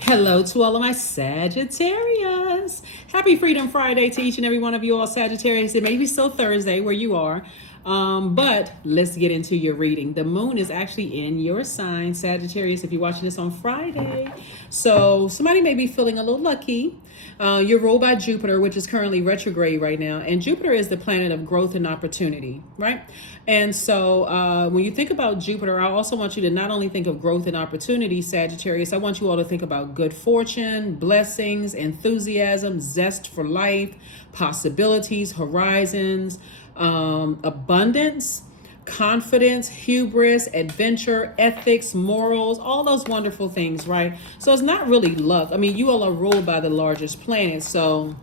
Hello to all of my Sagittarius. Happy Freedom Friday to each and every one of you all Sagittarius. It may be still Thursday where you are, but let's get into your reading. The moon is actually in your sign, Sagittarius, if you're watching this on Friday. So somebody may be feeling a little lucky. You're ruled by Jupiter, which is currently retrograde right now. And Jupiter is the planet of growth and opportunity, right? And so when you think about Jupiter, I also want you to not only think of growth and opportunity, Sagittarius, I want you all to think about good fortune, blessings, enthusiasm, zest for life, possibilities, horizons, abundance, confidence, hubris, adventure, ethics, morals, all those wonderful things, right? So it's not really luck. I mean, you all are ruled by the largest planet. So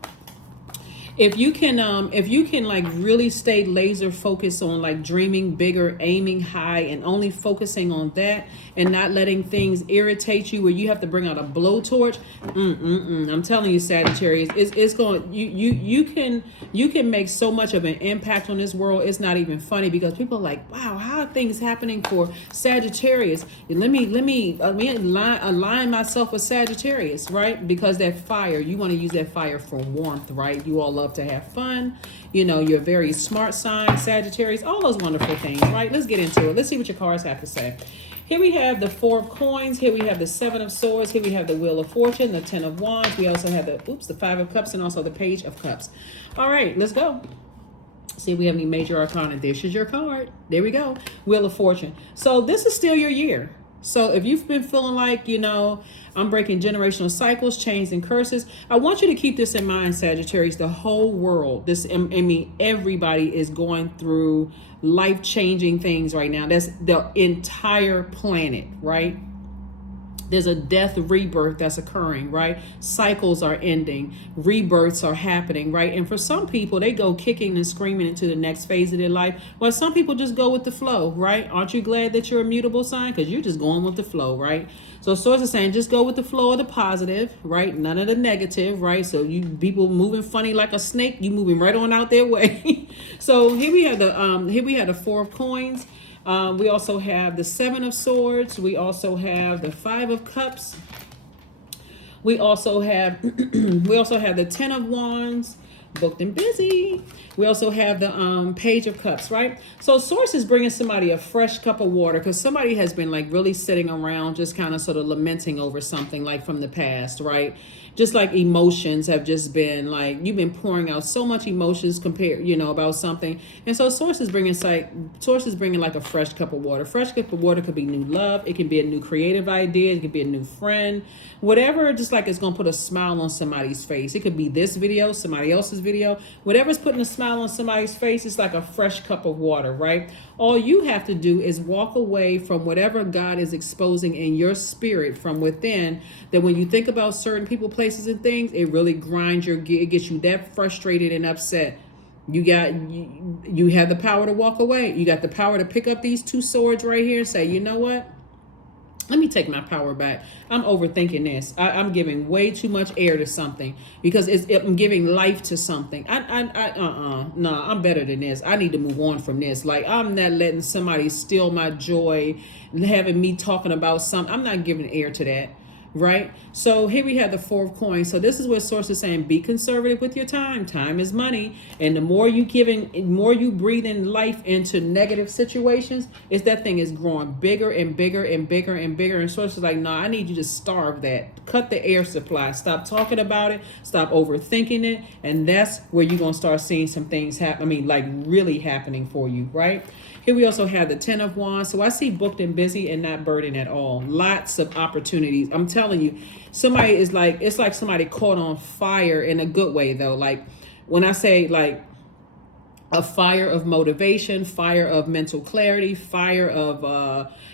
if you can like really stay laser focused on like dreaming bigger, aiming high, and only focusing on that and not letting things irritate you where you have to bring out a blowtorch, I'm telling you, Sagittarius, it's going, you can make so much of an impact on this world. It's not even funny because people are like, wow, how are things happening for Sagittarius? Let me align myself with Sagittarius, right? Because that fire, you want to use that fire for warmth, right? You all love to have fun. You know, you're a very smart sign, Sagittarius, all those wonderful things, right? Let's get into it. Let's see what your cards have to say. Here we have the Four of Coins. Here we have the Seven of Swords. Here we have the Wheel of Fortune, the Ten of Wands. We also have the Five of Cups and also the Page of Cups. All right, let's go. See if we have any major arcana. This is your card. There we go. Wheel of Fortune. So this is still your year. So if you've been feeling like, you know, I'm breaking generational cycles, chains, and curses, I want you to keep this in mind, Sagittarius. The whole world, everybody is going through life-changing things right now. That's the entire planet, right? There's a death rebirth that's occurring, right? Cycles are ending, rebirths are happening, right? And for some people, they go kicking and screaming into the next phase of their life. Well, some people just go with the flow, right? Aren't you glad that you're a mutable sign? Because you're just going with the flow, right? So Source is saying just go with the flow of the positive, right? None of the negative, right? So you people moving funny like a snake, you moving right on out their way. So here we have the Four of Coins. We also have the Seven of Swords. We also have the Five of Cups. We also have the Ten of Wands, booked and busy. We also have the Page of Cups, right? So Source is bringing somebody a fresh cup of water because somebody has been like really sitting around just kind of sort of lamenting over something like from the past, right? Just like emotions have just been like, you've been pouring out so much emotions compared, you know, about something. And so Source is bringing like a fresh cup of water. Fresh cup of water could be new love. It can be a new creative idea. It could be a new friend, whatever. Just like it's going to put a smile on somebody's face. It could be this video, somebody else's video, whatever's putting a smile on somebody's face. It's like a fresh cup of water, right? All you have to do is walk away from whatever God is exposing in your spirit from within, that when you think about certain people, places, and things, it really grinds it gets you that frustrated and upset. You have the power to walk away. You got the power to pick up these two swords right here and say, you know what? Let me take my power back. I'm overthinking this. I'm giving way too much air to something because I'm giving life to something. No, I'm better than this. I need to move on from this. Like, I'm not letting somebody steal my joy, having me talking about something. I'm not giving air to that. Right? So here we have the Four of Coins. So this is what Source is saying. Be conservative with your time. Time is money. And the more you breathe in life into negative situations, is that thing is growing bigger and bigger and bigger and bigger. And Source is like, no, I need you to starve that. Cut the air supply. Stop talking about it. Stop overthinking it. And that's where you're going to start seeing some things happen. I mean, like really happening for you, right? Here we also have the Ten of Wands. So I see booked and busy and not burdened at all. Lots of opportunities. I'm telling you, somebody is like, it's like somebody caught on fire in a good way though. Like when I say like a fire of motivation, fire of mental clarity, fire of,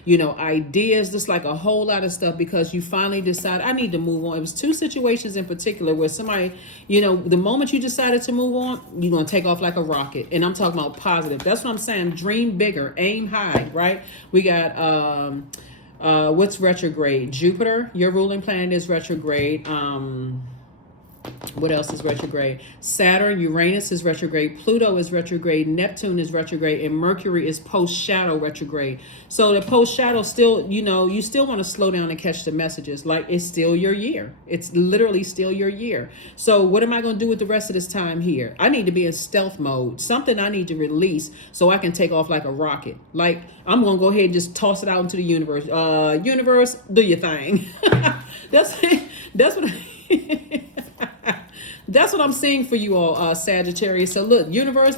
ideas, just like a whole lot of stuff because you finally decide I need to move on. It was two situations in particular where somebody, the moment you decided to move on, you're going to take off like a rocket. And I'm talking about positive. That's what I'm saying. Dream bigger, aim high, right? We got, what's retrograde? Jupiter, your ruling planet is retrograde. What else is retrograde? Saturn, Uranus is retrograde, Pluto is retrograde, Neptune is retrograde, and Mercury is post-shadow retrograde. So the post-shadow still, you still want to slow down and catch the messages. Like, it's still your year. It's literally still your year. So what am I going to do with the rest of this time here? I need to be in stealth mode. Something I need to release so I can take off like a rocket. Like, I'm going to go ahead and just toss it out into the universe. Universe, do your thing. That's what That's what I'm saying for you all, Sagittarius. So look, universe,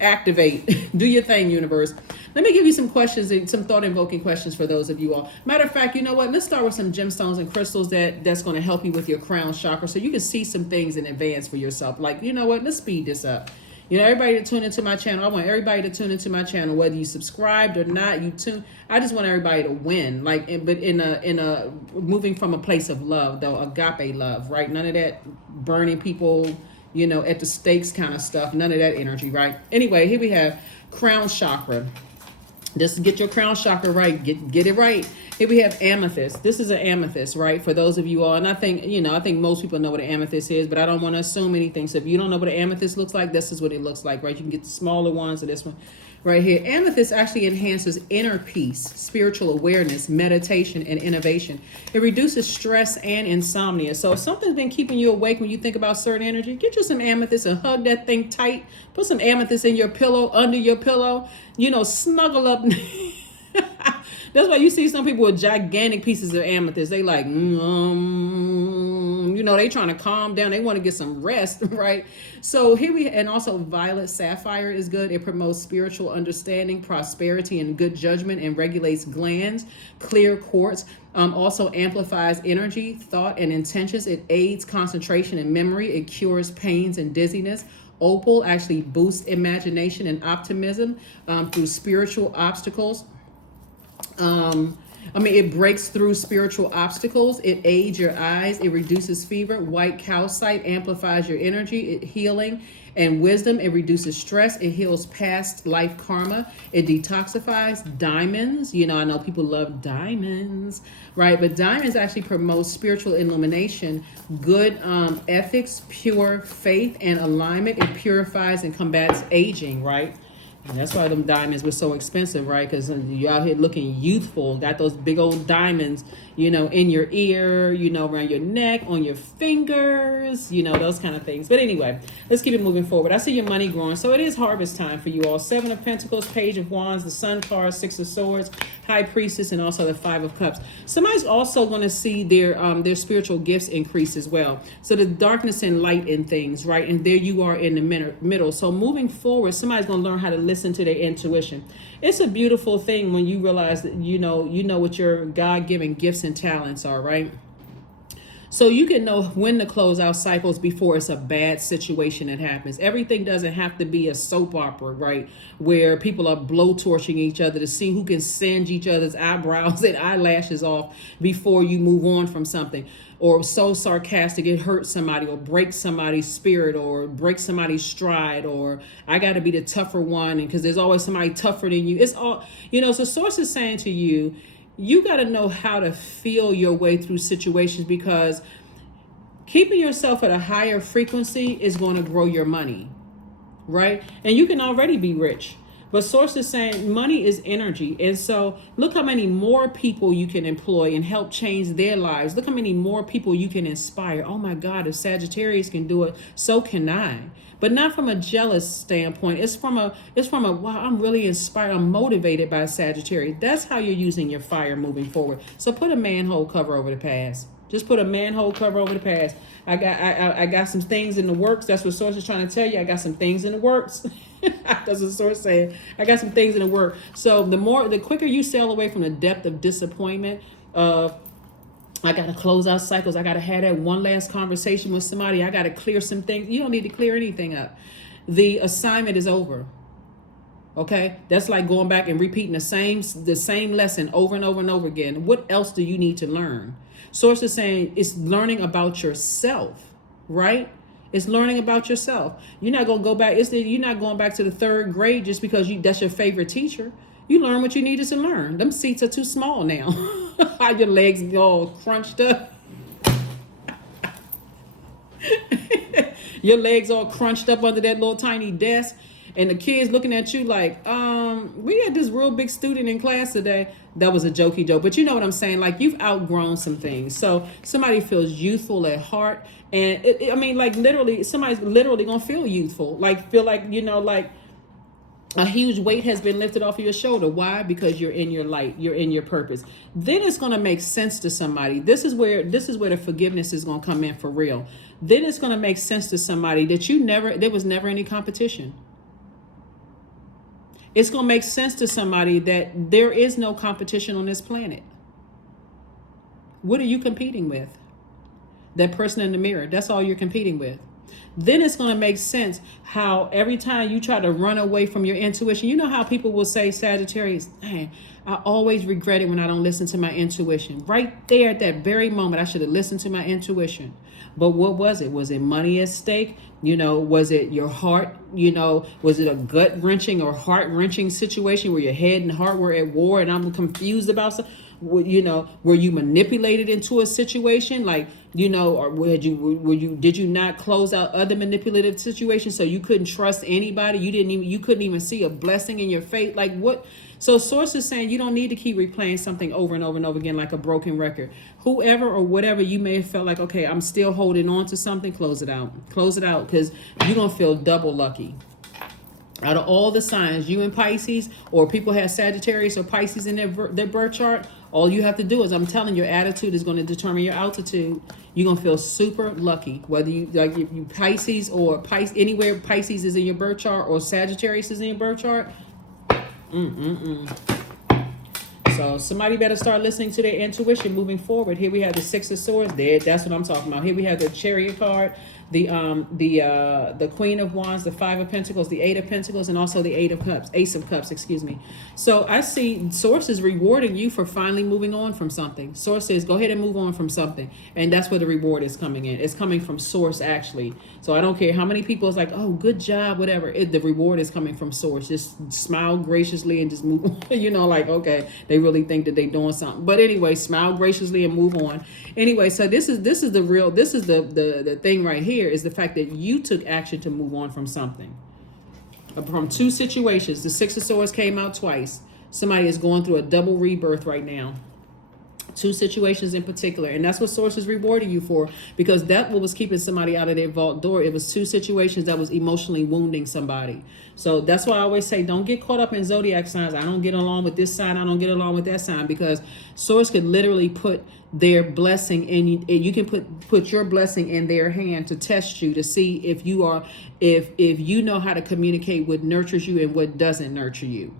activate. Do your thing, universe. Let me give you some questions and some thought-invoking questions for those of you all. Matter of fact, you know what? Let's start with some gemstones and crystals that's going to help you with your crown chakra so you can see some things in advance for yourself. Like, you know what? Let's speed this up. Everybody to tune into my channel. I want everybody to tune into my channel, whether you subscribed or not. I just want everybody to win, but in a moving from a place of love, though, agape love, right? None of that burning people, at the stakes kind of stuff. None of that energy, right? Anyway, here we have crown chakra. Just get your crown chakra right. Get it right. Here we have amethyst. This is an amethyst, right? For those of you all, and I think most people know what an amethyst is, but I don't want to assume anything. So if you don't know what an amethyst looks like, this is what it looks like, right? You can get the smaller ones or this one right here. Amethyst actually enhances inner peace, spiritual awareness, meditation, and innovation. It reduces stress and insomnia. So if something's been keeping you awake when you think about certain energy, get you some amethyst and hug that thing tight. Put some amethyst in your pillow, under your pillow, snuggle up. That's why you see some people with gigantic pieces of amethyst. They like, they trying to calm down. They want to get some rest, right? So and also violet sapphire is good. It promotes spiritual understanding, prosperity, and good judgment, and regulates glands. Clear quartz also amplifies energy, thought, and intentions. It aids concentration and memory. It cures pains and dizziness. Opal actually boosts imagination and optimism through spiritual obstacles. It breaks through spiritual obstacles. It aids your eyes. It reduces fever. White calcite amplifies your energy, healing, and wisdom. It reduces stress. It heals past life karma. It detoxifies. Diamonds. I know people love diamonds, right? But diamonds actually promote spiritual illumination, good ethics, pure faith, and alignment. It purifies and combats aging, right? And that's why them diamonds were so expensive, right? Because you out here looking youthful, got those big old diamonds, in your ear, around your neck, on your fingers, those kind of things. But anyway, let's keep it moving forward. I see your money growing. So it is harvest time for you all. 7 of Pentacles, Page of Wands, the Sun card, 6 of Swords, High Priestess, and also the 5 of Cups. Somebody's also going to see their spiritual gifts increase as well. So the darkness and light in things, right? And there you are in the middle. So moving forward, somebody's going to learn how to listen to their intuition. It's a beautiful thing when you realize that you know what your God-given gifts and talents are, right? So you can know when to close out cycles before it's a bad situation that happens. Everything doesn't have to be a soap opera, right? Where people are blowtorching each other to see who can singe each other's eyebrows and eyelashes off before you move on from something. Or so sarcastic it hurts somebody, or breaks somebody's spirit, or breaks somebody's stride, or I got to be the tougher one, and because there's always somebody tougher than you. It's all, so Source is saying to you, you got to know how to feel your way through situations, because keeping yourself at a higher frequency is going to grow your money, right? And you can already be rich. But Source is saying money is energy. And so look how many more people you can employ and help change their lives. Look how many more people you can inspire. Oh my God, if Sagittarius can do it, so can I. But not from a jealous standpoint. It's from a wow, I'm really inspired. I'm motivated by Sagittarius. That's how you're using your fire moving forward. So put a manhole cover over the past. Just put a manhole cover over the past. I got some things in the works. That's what Source is trying to tell you. I got some things in the works. That's what Source saying. I got some things in the work. So the quicker you sail away from the depth of disappointment, I got to close out cycles. I got to have that one last conversation with somebody. I got to clear some things. You don't need to clear anything up. The assignment is over. Okay, that's like going back and repeating the same lesson over and over and over again. What else do you need to learn? Source is saying it's learning about yourself, right? It's learning about yourself. You're not going to go back. You're not going back to the 3rd grade just because that's your favorite teacher. You learn what you needed to learn. Them seats are too small now. How your legs all crunched up. Your legs all crunched up under that little tiny desk, and the kids looking at you like, we had this real big student in class today. That was a jokey joke, but you know what I'm saying? Like, you've outgrown some things. So somebody feels youthful at heart, and I mean, like, literally, somebody's literally gonna feel youthful, like feel like, you know, like a huge weight has been lifted off of your shoulder. Why? Because you're in your light, you're in your purpose. Then it's going to make sense to somebody. This is where the forgiveness is going to come in for real. Then it's going to make sense to somebody that there was never any competition. It's going to make sense to somebody that there is no competition on this planet. What are you competing with? That person in the mirror. That's all you're competing with. Then it's going to make sense how every time you try to run away from your intuition, you know how people will say, Sagittarius, man, I always regret it when I don't listen to my intuition. Right there at that very moment, I should have listened to my intuition. But what was it? Was it money at stake? You know, was it your heart? You know, was it a gut-wrenching or heart-wrenching situation where your head and heart were at war and I'm confused about something? You know, were you manipulated into a situation, like, you know, or did you not close out other manipulative situations so you couldn't trust anybody? You couldn't even see a blessing in your fate. Like, what? So source is saying you don't need to keep replaying something over and over and over again like a broken record. Whoever or whatever you may have felt like, okay, I'm still holding on to something, close it out, because you're gonna feel double lucky. Out of all the signs, you in Pisces, or people have Sagittarius or Pisces in their birth chart, all you have to do is, I'm telling you, your attitude is going to determine your altitude. You're going to feel super lucky, whether you like you Pisces or anywhere Pisces is in your birth chart or Sagittarius is in your birth chart. So somebody better start listening to their intuition moving forward. Here we have the Six of Swords. There, that's what I'm talking about. Here we have the Chariot card, the Queen of Wands, the Five of Pentacles, the Eight of Pentacles, and also the Ace of Cups, excuse me. So I see Source is rewarding you for finally moving on from something. Source says, go ahead and move on from something. And that's where the reward is coming in. It's coming from Source, actually. So I don't care how many people is like, oh, good job, whatever. The reward is coming from Source. Just smile graciously and just move on. You know, like, okay, they really think that they're doing something. But anyway, smile graciously and move on. Anyway, so this is the thing right here, is the fact that you took action to move on from something. From two situations. The Six of Swords came out twice. Somebody is going through a double rebirth right now. Two situations in particular, and that's what Source is rewarding you for, because that what was keeping somebody out of their vault door. It was two situations that was emotionally wounding somebody. So that's why I always say, don't get caught up in zodiac signs. I don't get along with this sign, I don't get along with that sign, because Source could literally put their blessing in, you can put your blessing in their hand to test you, to see if you know how to communicate what nurtures you and what doesn't nurture you.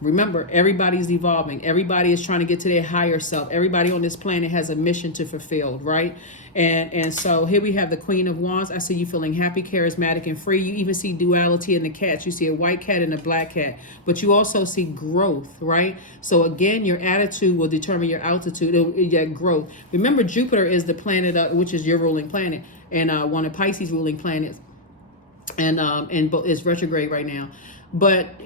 Remember, everybody's evolving. Everybody is trying to get to their higher self. Everybody on this planet has a mission to fulfill, right? And so here we have the Queen of Wands. I see you feeling happy, charismatic, and free. You even see duality in the cats. You see a white cat and a black cat. But you also see growth, right? So again, your attitude will determine your altitude, your growth. Remember, Jupiter is the planet, which is your ruling planet, and one of Pisces' ruling planets, and is retrograde right now. But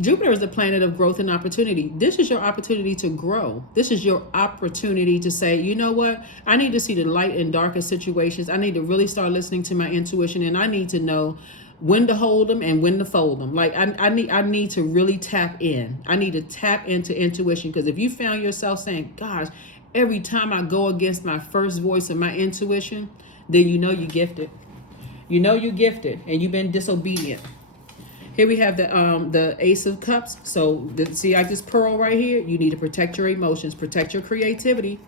Jupiter is the planet of growth and opportunity. This is your opportunity to grow. This is your opportunity to say, you know what? I need to see the light in darker situations. I need to really start listening to my intuition, and I need to know when to hold them and when to fold them. Like I need to really tap in. I need to tap into intuition, because if you found yourself saying, gosh, every time I go against my first voice of my intuition, then you know you're gifted. You know you're gifted, and you've been disobedient. Here we have the Ace of Cups. So see, like this pearl right here, you need to protect your emotions, protect your creativity,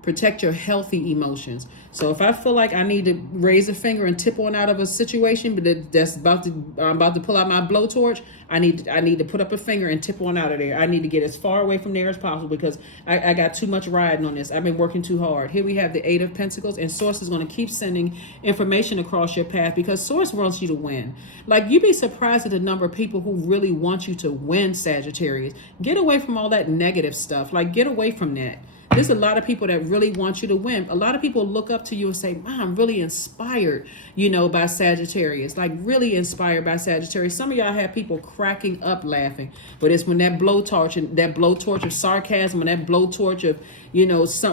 protect your healthy emotions. So if I feel like I need to raise a finger and tip one out of a situation, but I'm about to pull out my blowtorch, I need to put up a finger and tip one out of there. I need to get as far away from there as possible, because I got too much riding on this. I've been working too hard. Here we have the Eight of Pentacles, and Source is going to keep sending information across your path, because Source wants you to win. Like, you'd be surprised at the number of people who really want you to win, Sagittarius. Get away from all that negative stuff. Like, get away from that. There's a lot of people that really want you to win. A lot of people look up to you and say, wow, I'm really inspired, by Sagittarius. Like really inspired by Sagittarius. Some of y'all have people cracking up laughing. But it's when that blowtorch of sarcasm, when that blowtorch of,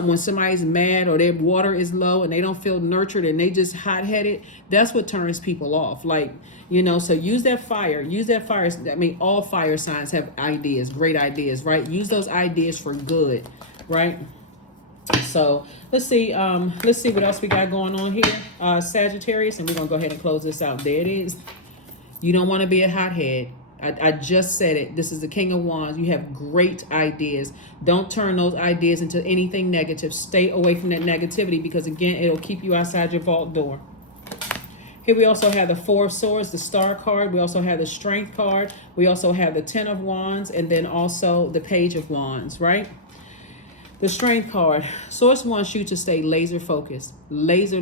when somebody's mad or their water is low and they don't feel nurtured and they just hot-headed, that's what turns people off. Like, so use that fire. Use that fire. I mean, all fire signs have ideas, great ideas, right? Use those ideas for good, right? So let's see what else we got going on here, Sagittarius, and we're gonna go ahead and close this out. There it is. You don't want to be a hothead. I just said it. This is the King of Wands. You have great ideas. Don't turn those ideas into anything negative. Stay away from that negativity, because again, it'll keep you outside your vault door. Here we also have the Four of Swords, the Star card. We also have the Strength card. We also have the Ten of Wands, and then also the Page of Wands, right? The Strength card. Source wants you to stay laser focused. Laser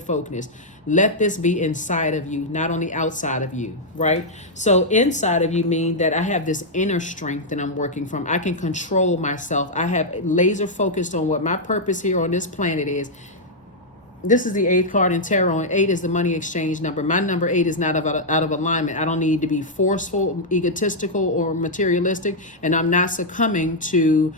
focused. Let this be inside of you, not on the outside of you, right? So inside of you mean that I have this inner strength that I'm working from. I can control myself. I have laser focused on what my purpose here on this planet is. This is the 8th card in tarot, and 8 is the money exchange number. My number 8 is not out of alignment. I don't need to be forceful, egotistical, or materialistic, and I'm not succumbing to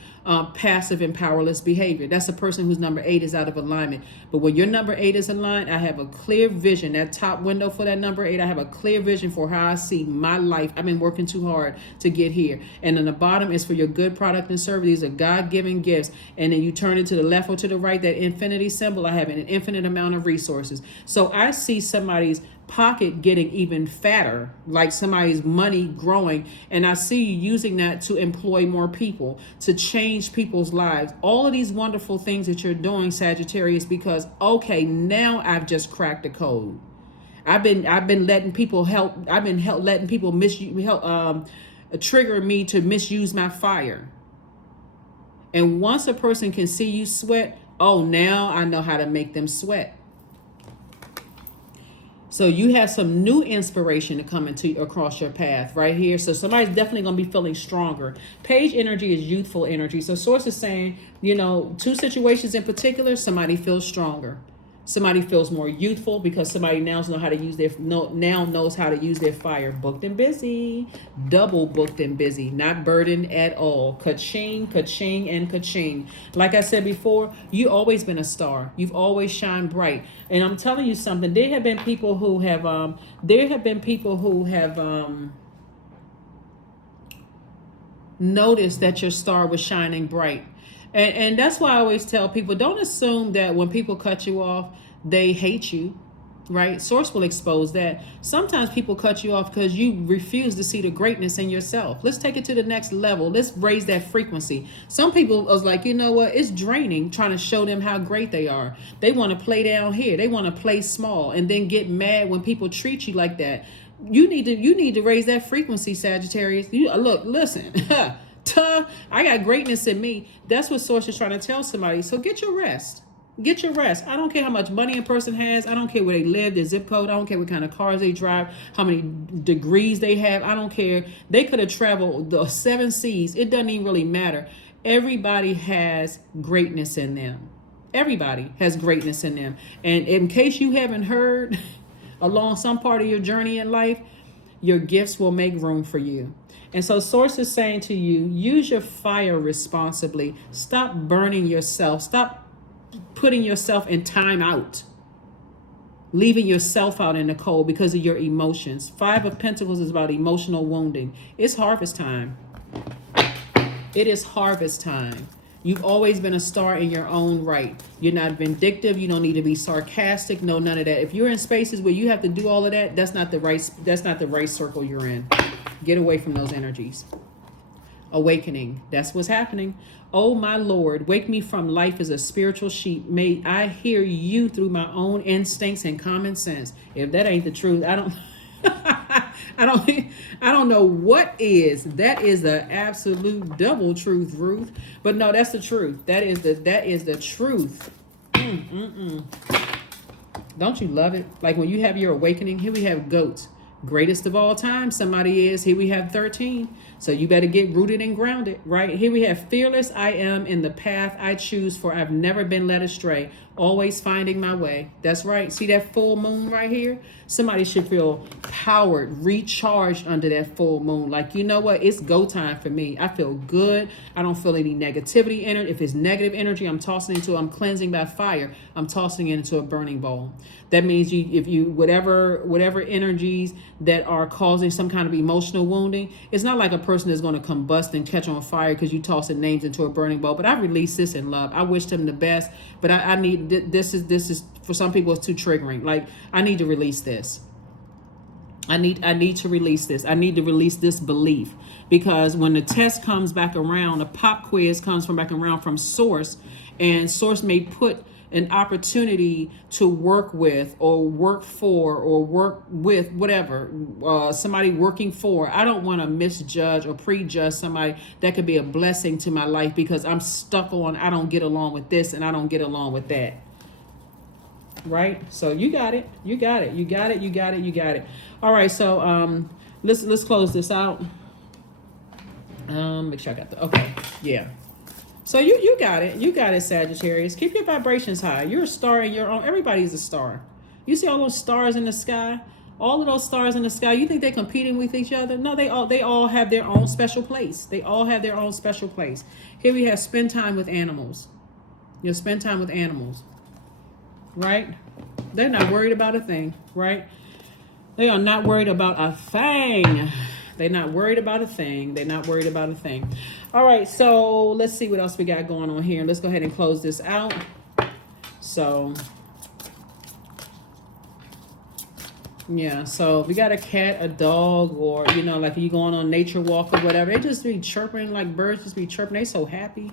passive and powerless behavior. That's a person whose number 8 is out of alignment. But when your number 8 is aligned, I have a clear vision. That top window for that number 8, I have a clear vision for how I see my life. I've been working too hard to get here. And then the bottom is for your good product and service. These are God-given gifts. And then you turn it to the left or to the right, that infinity symbol, I have an infinite amount of resources. So I see somebody's pocket getting even fatter, like somebody's money growing, and I see you using that to employ more people, to change people's lives. All of these wonderful things that you're doing, Sagittarius, because okay, now I've just cracked the code. I've been letting people letting people trigger me to misuse my fire. And once a person can see you sweat, oh, now I know how to make them sweat. So you have some new inspiration to come across your path right here. So somebody's definitely going to be feeling stronger. Page energy is youthful energy. So Source is saying, two situations in particular, somebody feels stronger. Somebody feels more youthful because somebody now knows how to use their fire. Booked and busy, double booked and busy, not burdened at all. Ka-ching, ka-ching, and ka-ching. Like I said before, you've always been a star. You've always shined bright. And I'm telling you something. There have been people who have noticed that your star was shining bright. And that's why I always tell people, don't assume that when people cut you off, they hate you, right? Source will expose that. Sometimes people cut you off because you refuse to see the greatness in yourself. Let's take it to the next level. Let's raise that frequency. Some people was like, you know what? It's draining trying to show them how great they are. They want to play down here. They want to play small and then get mad when people treat you like that. You need to raise that frequency, Sagittarius. Listen. I got greatness in me. That's what Source is trying to tell somebody. So get your rest. Get your rest. I don't care how much money a person has. I don't care where they live, their zip code. I don't care what kind of cars they drive, how many degrees they have. I don't care. They could have traveled the 7 seas. It doesn't even really matter. Everybody has greatness in them. Everybody has greatness in them. And in case you haven't heard, along some part of your journey in life, your gifts will make room for you. And so Source is saying to you, use your fire responsibly. Stop burning yourself. Stop putting yourself in time out. Leaving yourself out in the cold because of your emotions. 5 of Pentacles is about emotional wounding. It's harvest time. It is harvest time. You've always been a star in your own right. You're not vindictive. You don't need to be sarcastic. No, none of that. If you're in spaces where you have to do all of that, that's not the right circle you're in. Get away from those energies. Awakening. That's what's happening. Oh, my Lord, wake me from life as a spiritual sheep. May I hear you through my own instincts and common sense. If that ain't the truth, I don't know what is. That is the absolute double truth, Ruth. But no, that's the truth. That is the truth. Don't you love it? Like when you have your awakening, here we have goats. Greatest of all time, somebody is. Here we have 13. So you better get rooted and grounded, right? Here we have fearless. I am in the path I choose, for I've never been led astray. Always finding my way. That's right. See that full moon right here? Somebody should feel powered, recharged under that full moon. Like, you know what? It's go time for me. I feel good. I don't feel any negativity in it. If it's negative energy, I'm tossing into, I'm cleansing by fire. I'm tossing it into a burning bowl. That means whatever energies that are causing some kind of emotional wounding, it's not like a person is going to combust and catch on fire because you tossing names into a burning bowl. But I release this in love. I wish them the best, but I need, this is for some people it's too triggering. Like, I need to release this. I need to release this. I need to release this belief, because when the test comes back around, a pop quiz comes from back around from source, and source may put an opportunity to work with or work for or work with whatever, somebody working for. I don't want to misjudge or prejudge somebody that could be a blessing to my life, because I'm stuck on, I don't get along with this and I don't get along with that. Right? So you got it. You got it. You got it. You got it. You got it. All right. So let's close this out. Make sure I got the, okay. Yeah. So you got it. You got it, Sagittarius. Keep your vibrations high. You're a star in your own. Everybody's a star. You see all those stars in the sky? All of those stars in the sky, you think they're competing with each other? No, they all have their own special place. They all have their own special place. Here we have spend time with animals. You spend time with animals. Right? They're not worried about a thing, right? They are not worried about a thing. They're not worried about a thing. They're not worried about a thing. All right, so let's see what else we got going on here. Let's go ahead and close this out. So, yeah, so we got a cat, a dog, or, you know, like you going on nature walk or whatever. They just be chirping, like birds just be chirping. They so happy.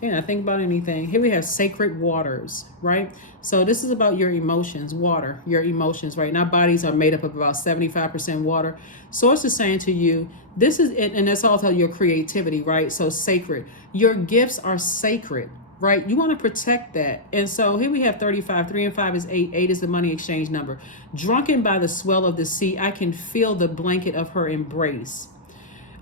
Yeah, think about anything. Here we have sacred waters, right? So this is about your emotions, water, your emotions, right? And our bodies are made up of about 75% water. Source is saying to you, this is it, and that's also your creativity, right? So sacred. Your gifts are sacred, right? You want to protect that. And so here we have 35. 3 and 5 is 8. 8 is the money exchange number. Drunken by the swell of the sea, I can feel the blanket of her embrace.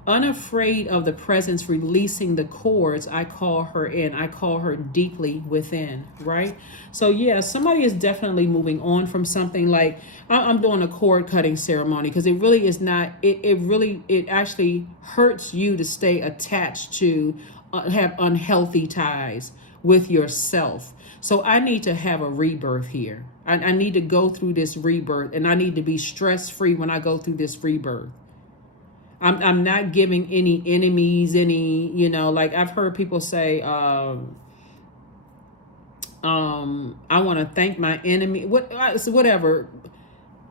Unafraid of the presence releasing the cords, I call her in. I call her deeply within, right? So yeah, somebody is definitely moving on from something. Like I'm doing a cord cutting ceremony, because it really is not, it actually hurts you to stay attached to have unhealthy ties with yourself. So I need to have a rebirth here. I need to go through this rebirth, and I need to be stress-free when I go through this rebirth. I'm not giving any enemies any, you know, like I've heard people say, I want to thank my enemy, whatever.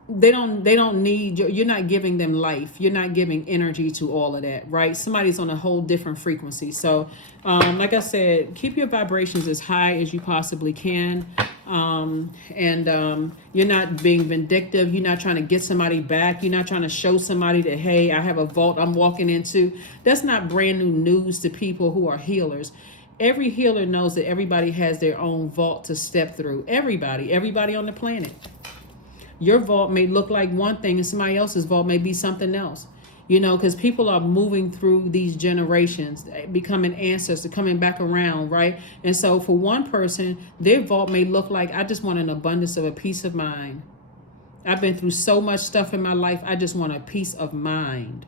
They don't need, you're not giving them life. You're not giving energy to all of that, right? Somebody's on a whole different frequency. So, like I said, keep your vibrations as high as you possibly can. You're not being vindictive. You're not trying to get somebody back. You're not trying to show somebody that, hey, I have a vault I'm walking into. That's not brand new news to people who are healers. Every healer knows that everybody has their own vault to step through. Everybody on the planet. Your vault may look like one thing, and somebody else's vault may be something else. You know, because people are moving through these generations, becoming ancestors, coming back around, right? And so for one person, their vault may look like, I just want an abundance of a peace of mind. I've been through so much stuff in my life. I just want a peace of mind.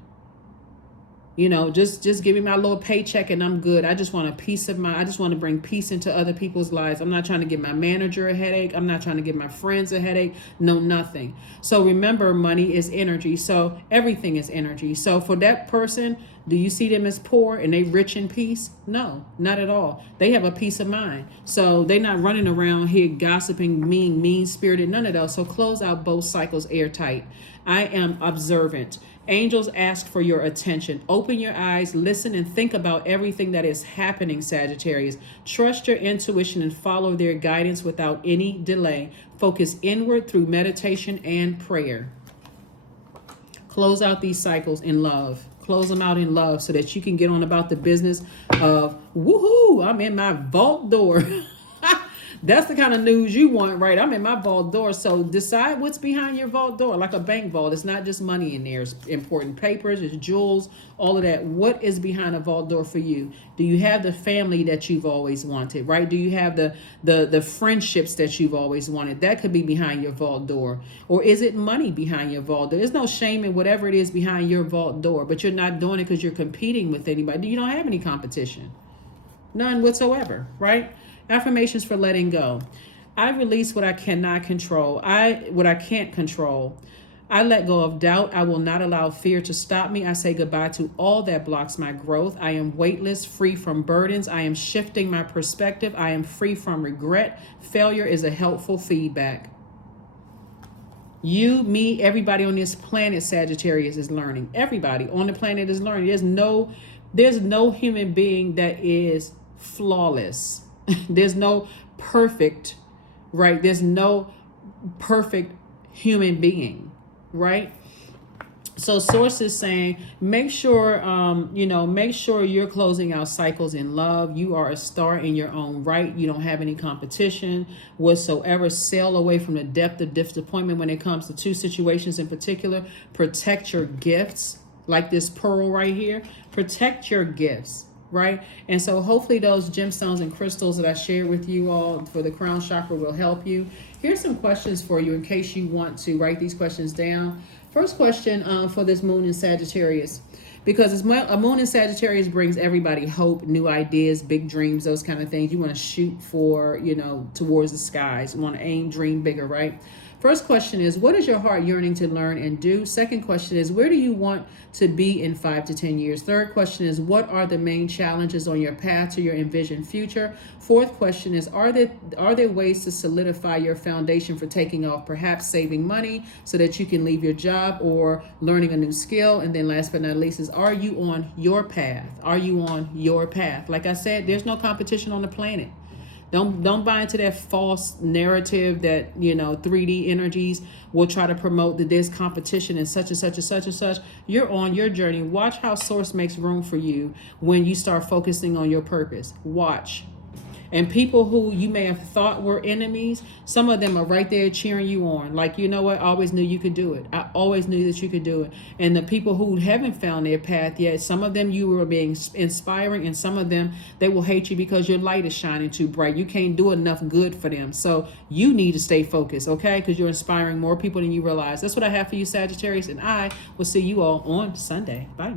You know, just give me my little paycheck and I'm good. I just want a peace of mind. I just want to bring peace into other people's lives. I'm not trying to give my manager a headache. I'm not trying to give my friends a headache. No, nothing. So remember, money is energy. So everything is energy. So for that person, do you see them as poor and they rich in peace? No, not at all. They have a peace of mind. So they're not running around here gossiping, mean-spirited, none of those. So close out both cycles airtight. I am observant. Angels ask for your attention. Open your eyes, listen, and think about everything that is happening, Sagittarius. Trust your intuition and follow their guidance without any delay. Focus inward through meditation and prayer. Close out these cycles in love. Close them out in love so that you can get on about the business of, woohoo, I'm in my vault door. That's the kind of news you want, right? I'm in my vault door. So decide what's behind your vault door, like a bank vault. It's not just money in there. It's important papers, it's jewels, all of that. What is behind a vault door for you? Do you have the family that you've always wanted, right? Do you have the friendships that you've always wanted? That could be behind your vault door. Or is it money behind your vault door? There's no shame in whatever it is behind your vault door, but you're not doing it because you're competing with anybody. You don't have any competition. None whatsoever, right? Affirmations for letting go. I release what I cannot control. What I can't control. I let go of doubt. I will not allow fear to stop me. I say goodbye to all that blocks my growth. I am weightless, free from burdens. I am shifting my perspective. I am free from regret. Failure is a helpful feedback. You, me, everybody on this planet, Sagittarius, is learning. Everybody on the planet is learning. There's no human being that is flawless. There's no perfect, right? There's no perfect human being, right? So source is saying, make sure you're closing out cycles in love. You are a star in your own right. You don't have any competition whatsoever. Sail away from the depth of disappointment when it comes to two situations in particular. Protect your gifts, like this pearl right here. Protect your gifts. Right? And so hopefully those gemstones and crystals that I shared with you all for the crown chakra will help you. Here's some questions for you in case you want to write these questions down. First question for this moon in Sagittarius. Because a moon in Sagittarius brings everybody hope, new ideas, big dreams, those kind of things. You want to shoot for, towards the skies. You want to aim, dream bigger, right? First question is, what is your heart yearning to learn and do? Second question is, where do you want to be in 5 to 10 years? Third question is, what are the main challenges on your path to your envisioned future? Fourth question is, are there ways to solidify your foundation for taking off, perhaps saving money so that you can leave your job or learning a new skill? And then last but not least is, are you on your path? Are you on your path? Like I said, there's no competition on the planet. Don't buy into that false narrative that 3D energies will try to promote that there's competition and such and such and such and such. You're on your journey. Watch how source makes room for you when you start focusing on your purpose. Watch. And people who you may have thought were enemies, some of them are right there cheering you on. Like, you know what? I always knew you could do it. I always knew that you could do it. And the people who haven't found their path yet, some of them you were being inspiring, and some of them, they will hate you because your light is shining too bright. You can't do enough good for them. So you need to stay focused, okay? Because you're inspiring more people than you realize. That's what I have for you, Sagittarius. And I will see you all on Sunday. Bye.